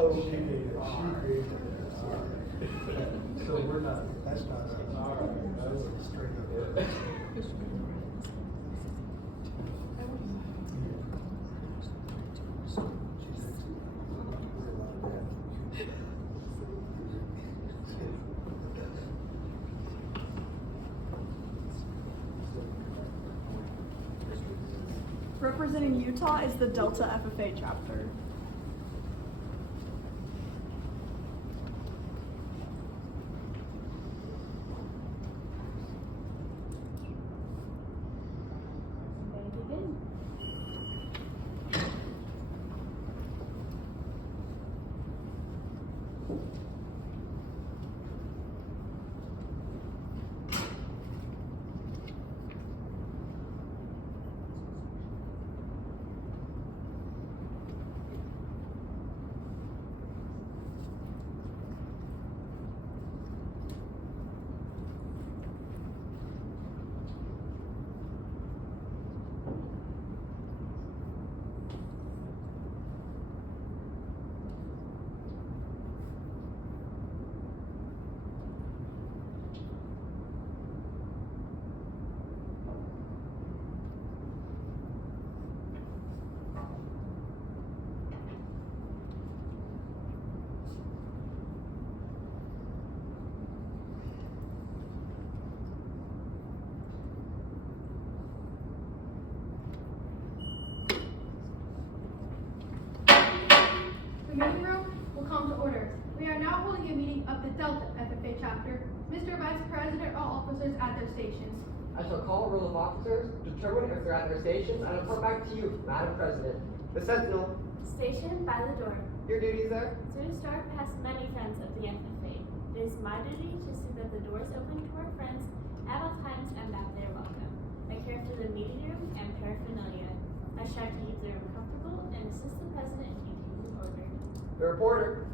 Oh, she created it. So we're not, that's not us. All right, that's straight up. Representing Utah is the Delta FFA chapter. Meeting room will come to order. We are now holding a meeting of the Delta FFA chapter. Mr. Vice President, all officers at their stations. I shall call a roll of officers, determine if they're at their stations, and report back to you, Madam President. The Sentinel. Stationed by the door. Your duties there? To start past many friends of the FFA. It is my duty to see that the door is open to our friends at all times and that they are welcome. I care for the meeting room and paraphernalia. I strive to keep the room comfortable and assist the President in maintaining order. The reporter.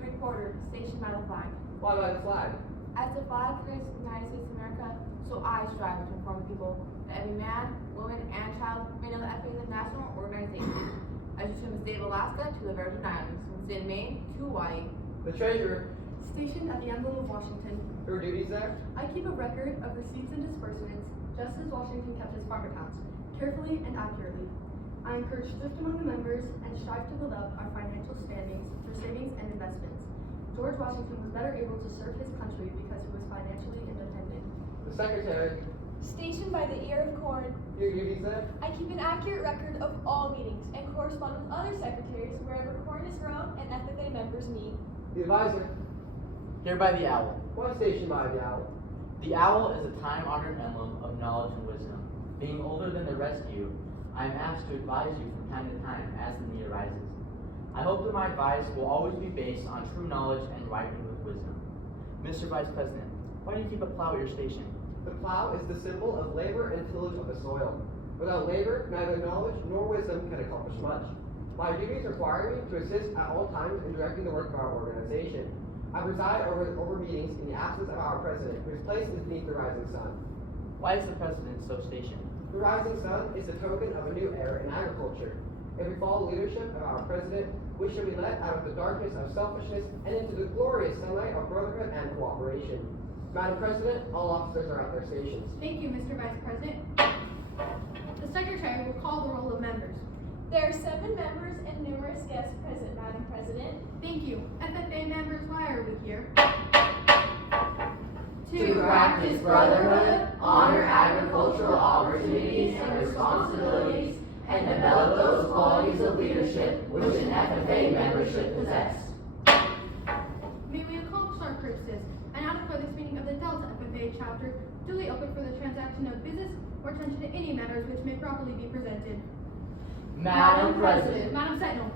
Reporter, stationed by the flag. Why by the flag? As the flag creates the United States of America, so I strive to inform the people that every man, woman, and child may know that FFA is a national organization. As you from the state of Alaska to the Virgin Islands, from the state of Maine to Hawaii. The treasurer. Stationed at the emblem of Washington. Your duties there? I keep a record of receipts and disbursements, just as Washington kept his farm accounts, carefully and accurately. I encourage thrift among the members and strive to build up our financial standings for savings and investments. George Washington was better able to serve his country because he was financially independent. The secretary. Stationed by the ear of corn, Your duties there? I keep an accurate record of all meetings and correspond with other secretaries wherever corn is grown and FFA members meet. The advisor. Here by the owl. Why stationed by the owl? The owl is a time-honored emblem of knowledge and wisdom. Being older than the rest of you, I am asked to advise you from time to time as the need arises. I hope that my advice will always be based on true knowledge and ripened with wisdom. Mr. Vice President, why do you keep a plow at your station? The plow is the symbol of labor and tillage of the soil. Without labor, neither knowledge nor wisdom can accomplish much. My duties require me to assist at all times in directing the work of our organization. I preside over meetings in the absence of our president, whose place is beneath the rising sun. Why is the president so stationed? The rising sun is the token of a new era in agriculture. If we follow the leadership of our president, we shall be led out of the darkness of selfishness and into the glorious sunlight of brotherhood and cooperation. Madam President, all officers are at their stations. Thank you, Mr. Vice President. The Secretary will call the roll of members. There are 7 members and numerous guests present, Madam President. Thank you. FFA members, why are we here? To practice brotherhood, honor agricultural opportunities and responsibilities, and develop those qualities of leadership which an FFA membership possess. May we accomplish our purposes and now declare this meeting of the Delta FFA chapter duly open for the transaction of business or attention to any matters which may properly be presented. Madam President. Madam Sentinel.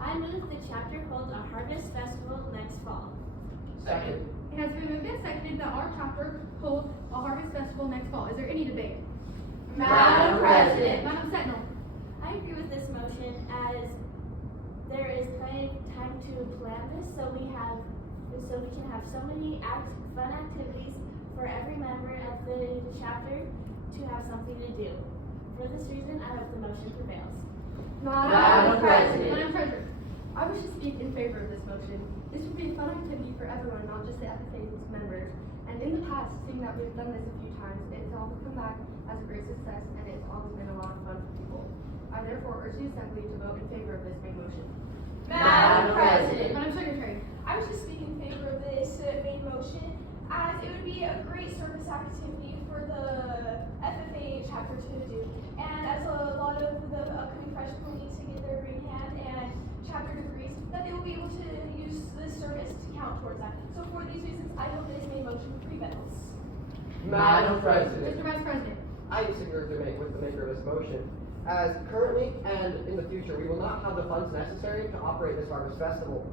I move the chapter hold a harvest festival next fall. Second. It has been moved and seconded that our chapter hold a harvest festival next fall. Is there any debate? Madam President. Madam Sentinel. I agree with this motion as there is plenty of time to plan this, so we can have so many fun activities for every member of the chapter to have something to do. For this reason, I hope the motion prevails. Madam President. Madam Treasurer. I wish to speak in favor of this motion. This would be a fun activity for everyone, not just the FFA's members. And in the past, seeing that we've done this a few times, it's all come back as a great success, and it's always been a lot of fun for people. I therefore urge the Assembly to vote in favor of this main motion. Madam President. Madam Secretary. I wish to speak in favor of this main motion, as it would be a great service activity for the FFA chapter to do. And as a lot of the upcoming freshmen need to get their green hand and chapter degrees, that they will be able to use this service to count towards that. So for these reasons, I hope this main motion prevails. Madam President. Mr. Vice President. I disagree with the maker of this motion, as currently and in the future, we will not have the funds necessary to operate this Farmers Festival.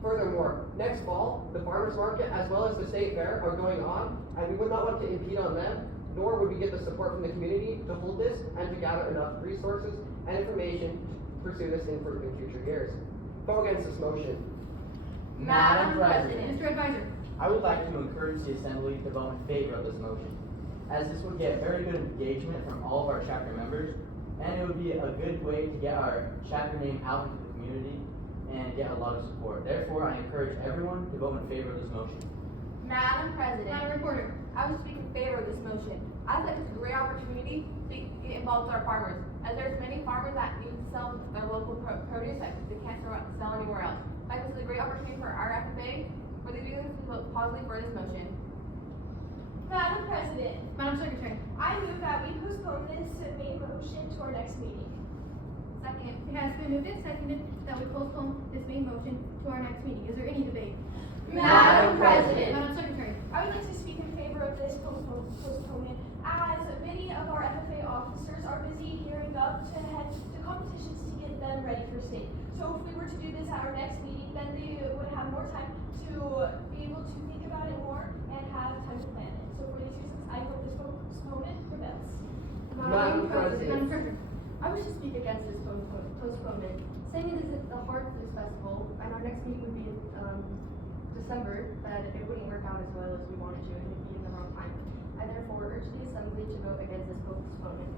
Furthermore, next fall, the Farmers Market as well as the State Fair are going on, and we would not want to impede on them, nor would we get the support from the community to hold this and to gather enough resources and information to pursue this in future years. Vote against this motion. Madam President. Mr. Advisor. I would like to encourage the Assembly to vote in favor of this motion, as this would get very good engagement from all of our chapter members, and it would be a good way to get our chapter name out into the community and get a lot of support. Therefore, I encourage everyone to vote in favor of this motion. Madam President. Madam Reporter. I would speak in favor of this motion. I think it's a great opportunity to get involved with our farmers, as there's many farmers that need to sell their local produce that they can't sell anywhere else. I think this is a great opportunity for our FFA. For these reasons, we vote positively for this motion. Madam President, Madam Secretary. I move that we postpone this main motion to our next meeting. Second. It has been moved and seconded that we postpone this main motion to our next meeting. Is there any debate? Madam President. Madam Secretary. I would like to speak in favor of this postponement, as many of our FFA officers are busy gearing up to head to competitions to get them ready for state. So if we were to do this at our next meeting, then they would have more time to be able to think about it more and have time to plan it. So for these reasons, I hope this postponement prevails. Madam President. Madam Treasurer. I wish to speak against this postponement, saying it is at the heart of this festival, and our next meeting would be in December, that it wouldn't work out as well as we wanted to, and it'd be in the wrong time. I therefore urge the Assembly to vote against this postponement.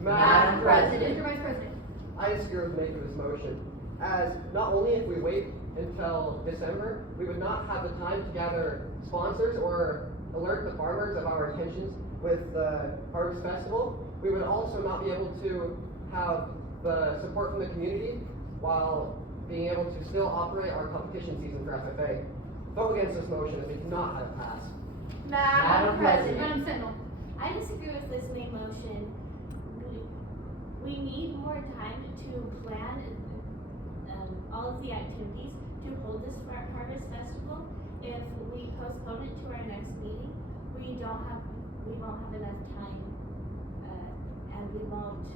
Madam President. Mr. Vice President. I disagree with the maker of this motion, as not only if we wait until December, we would not have the time to gather sponsors or alert the farmers of our intentions with the Harvest Festival. We would also not be able to have the support from the community while being able to still operate our competition season for FFA. Vote against this motion as we cannot have it pass. Madam President. Madam Sentinel. I disagree with this main motion. We need more time to plan all of the activities to hold this Harvest Festival. If we postpone it to our next meeting, we won't have enough time, and we won't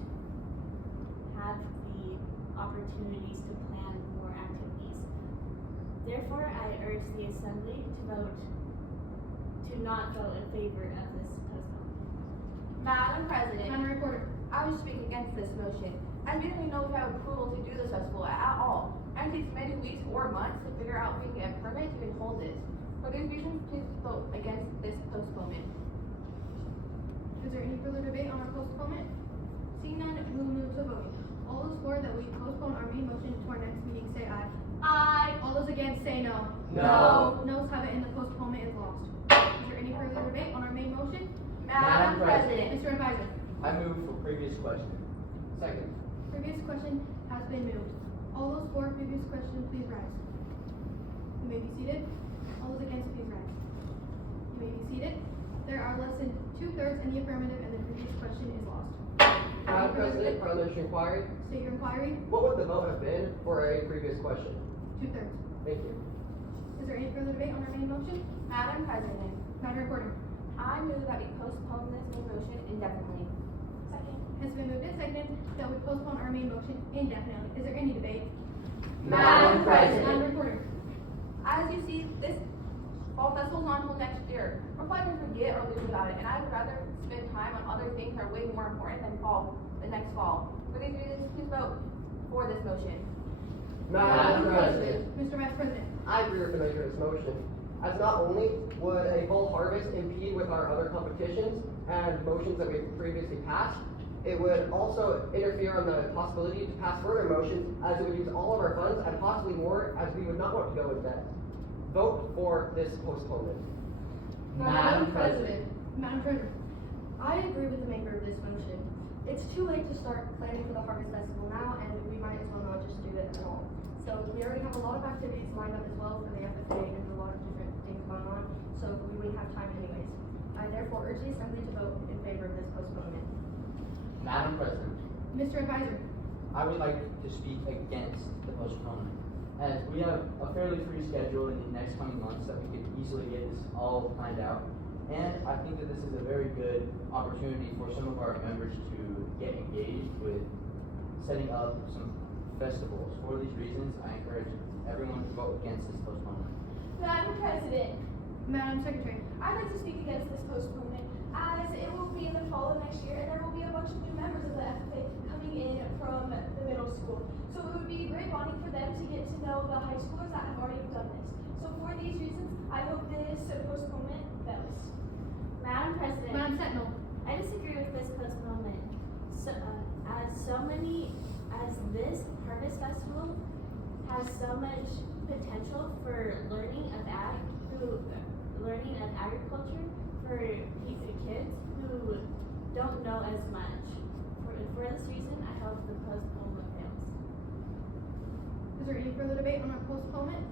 have the opportunities to plan more activities. Therefore, I urge the Assembly to not vote in favor of this postponement. Madam President. Madam Reporter. I would speak against this motion, as we don't know if we have approval to do this festival at all. And it takes many weeks or months to figure out if we can get a permit to even hold this. For these reasons, please vote against this postponement. Is there any further debate on our postponement? Seeing none, we will move to voting. All those for that we postpone our main motion to our next meeting, say aye. Aye. All those against, say no. No. Noes have it, and the postponement is lost. Is there any further debate on our main motion? Madam President. Mr. Advisor. I move for previous question. Second. Previous question has been moved. All those for previous question, please rise. You may be seated. All those against, please rise. You may be seated. There are less than 2/3 in the affirmative, and the previous question is lost. Madam President, parliamentary inquiry. State your inquiry. What would the vote have been for a previous question? 2/3. Thank you. Is there any further debate on our main motion? Madam President. Madam Reporter. I move that we postpone this main motion indefinitely. Second. Has been moved and seconded that we postpone our main motion indefinitely. Is there any debate? Madam Madam President. Reporter. As you see, this fall festival's not until next year. We're probably gonna forget or lose about it, and I would rather spend time on other things that are way more important than the next fall. For these reasons, please vote for this motion. Madam President. Mr. Vice President. I agree with the maker of this motion, as not only would a full harvest impede with our other competitions and motions that we've previously passed, It would also interfere on the possibility to pass further motions, as it would use all of our funds and possibly more, as we would not want to go with debt. Vote for this postponement. Madam President. Madam Treasurer. I agree with the maker of this motion. It's too late to start planning for the Harvest Festival now, and we might as well not just do it at all. So we already have a lot of activities lined up as well for the FFA and a lot of different things going on, so we wouldn't have time anyways. I therefore urge the Assembly to vote in favor of this postponement. Madam President, Mr. Advisor. I would like to speak against the postponement, as we have a fairly free schedule in the next coming months that we could easily get this all planned out. And I think that this is a very good opportunity for some of our members to get engaged with setting up some festivals. For these reasons, I encourage everyone to vote against this postponement. Madam President, Madam Secretary. I'd like to speak against this postponement, as it will be in the fall of next year, and there will be a bunch of new members of the FFA coming in from the middle school. So it would be great bonding for them to get to know the high schoolers that have already done this. So for these reasons, I hope this postponement fails. Madam President. Madam Sentinel. I disagree with this postponement. As this Harvest Festival has so much potential for learning of agriculture for kids who don't know as much. For this reason, I hope the postponement fails. Is there any further debate on our postponement?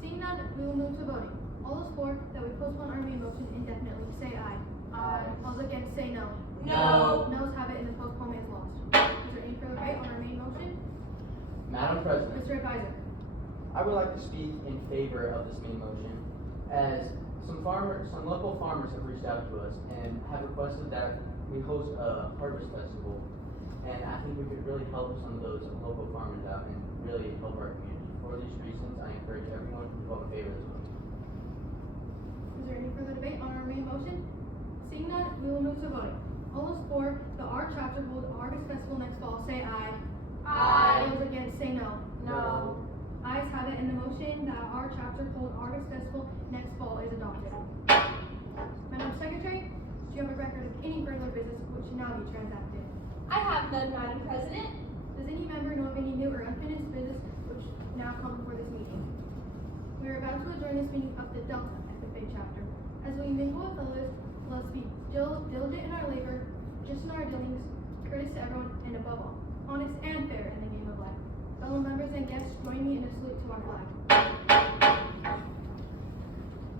Seeing none, we will move to voting. All those for that we postpone our main motion indefinitely, say aye. Aye. All those against, say no. No. Noes have it and the postponement is lost. Is there any further debate on our main motion? Madam President, Mr. Advisor. I would like to speak in favor of this main motion, as some local farmers have reached out to us and have requested that we host a harvest festival. And I think we could really help some of those local farmers out and really help our community. For these reasons, I encourage everyone to vote in favor of this motion. Is there any further debate on our main motion? Seeing none, we will move to voting. All those for the Art Chapter hold a Harvest Festival next fall, say aye. Aye. All those against, say no. No. Ayes have it, and the motion that our chapter hold Harvest Festival next fall is adopted. Madam Secretary, do you have a record of any further business which should now be transacted? I have none, Madam President. Does any member know of any new or unfinished business which now come before this meeting? We are about to adjourn this meeting of the Delta FFA chapter. As we mingle with others, let us be diligent in our labor, just in our dealings, courteous to everyone, and above all, honest and fair in the game of life. Fellow members and guests, join me in a salute to our flag.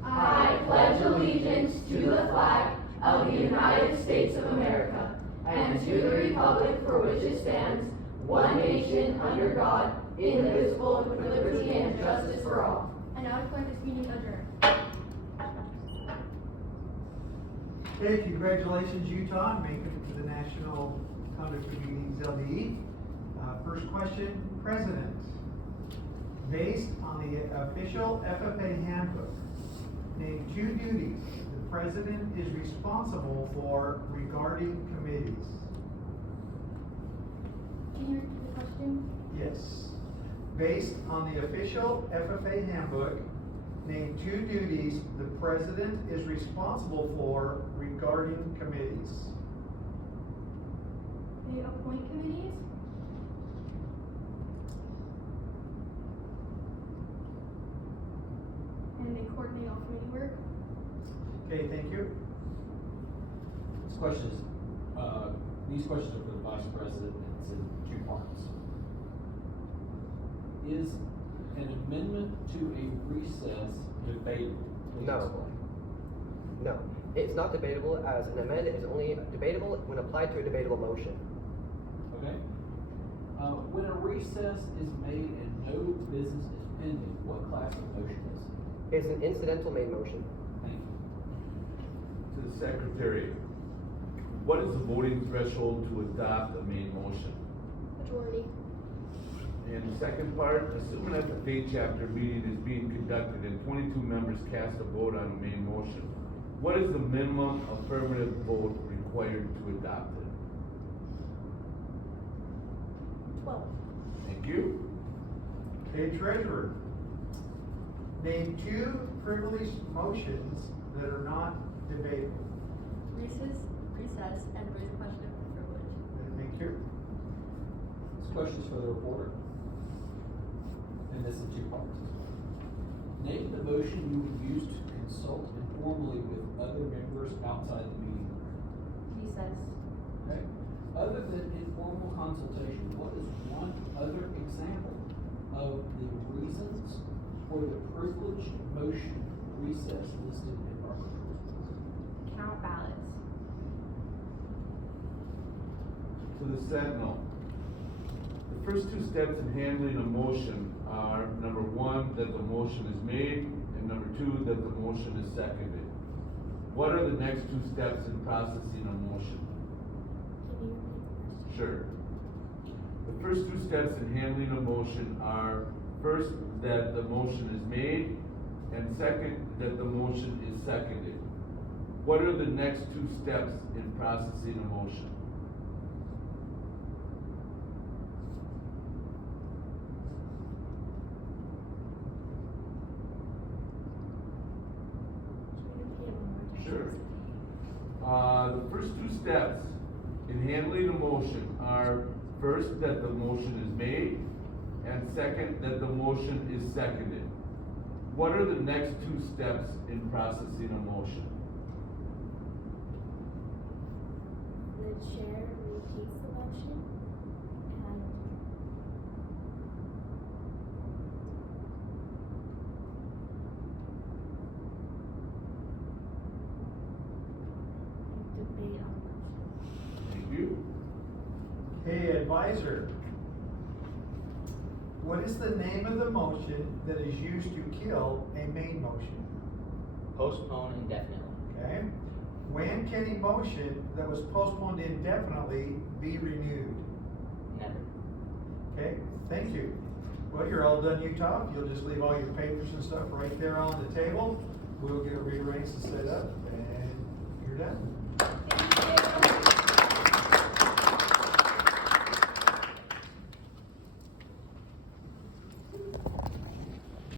I pledge allegiance to the flag of the United States of America and to the republic for which it stands, one nation under God, indivisible, with liberty and justice for all. I now declare this meeting adjourned. Okay, congratulations, Utah, on making it to the National Conduct of Meetings LDE. First question, President. Based on the official FFA handbook, name 2 duties the President is responsible for regarding committees. Can you repeat the question? Yes. Based on the official FFA handbook, name 2 duties the President is responsible for regarding committees. They appoint committees? And they coordinate all committee work? Okay, thank you. These questions are for the Vice President, and it's in 2 parts. Is an amendment to a recess debatable? Please No. explain. No, it's not debatable, as an amendment is only debatable when applied to a debatable motion. Okay? When a recess is made and no business is pending, what class of motion is it? It's an incidental main motion. Thank you. To the Secretary, what is the voting threshold to adopt a main motion? Majority. And the second part, assuming that the FFA chapter meeting is being conducted and 22 members cast a vote on a main motion, what is the minimum affirmative vote required to adopt it? 12. Thank you. Okay, Treasurer. Name 2 privileged motions that are not debatable. Recess, and raise a question of privilege. Thank you. This question is for the reporter. And this is 2 parts. Name the motion you would use to consult informally with other members outside the meeting. Recess. Okay? Other than informal consultation, what is one other example of the reasons for the privileged motion recess listed in Robert's rules? Count ballots. To the Sentinel. The first 2 steps in handling a motion are, number 1, that the motion is made, and number 2, that the motion is seconded. What are the next 2 steps in processing a motion? Can you repeat the question? Sure. The first 2 steps in handling a motion are, first, that the motion is made, and second, that the motion is seconded. What are the next 2 steps in processing a motion? Can you repeat it one more time? Sure. The first 2 steps in handling a motion are, first, that the motion is made, and second, that the motion is seconded. What are the next 2 steps in processing a motion? The chair repeats the motion and debate on the motion. Thank you. Okay, advisor. What is the name of the motion that is used to kill a main motion? Postpone indefinitely. Okay? When can a motion that was postponed indefinitely be renewed? Never. Okay, thank you. Well, you're all done, Utah. You'll just leave all your papers and stuff right there on the table. We'll get it rearranged and set up, and you're done.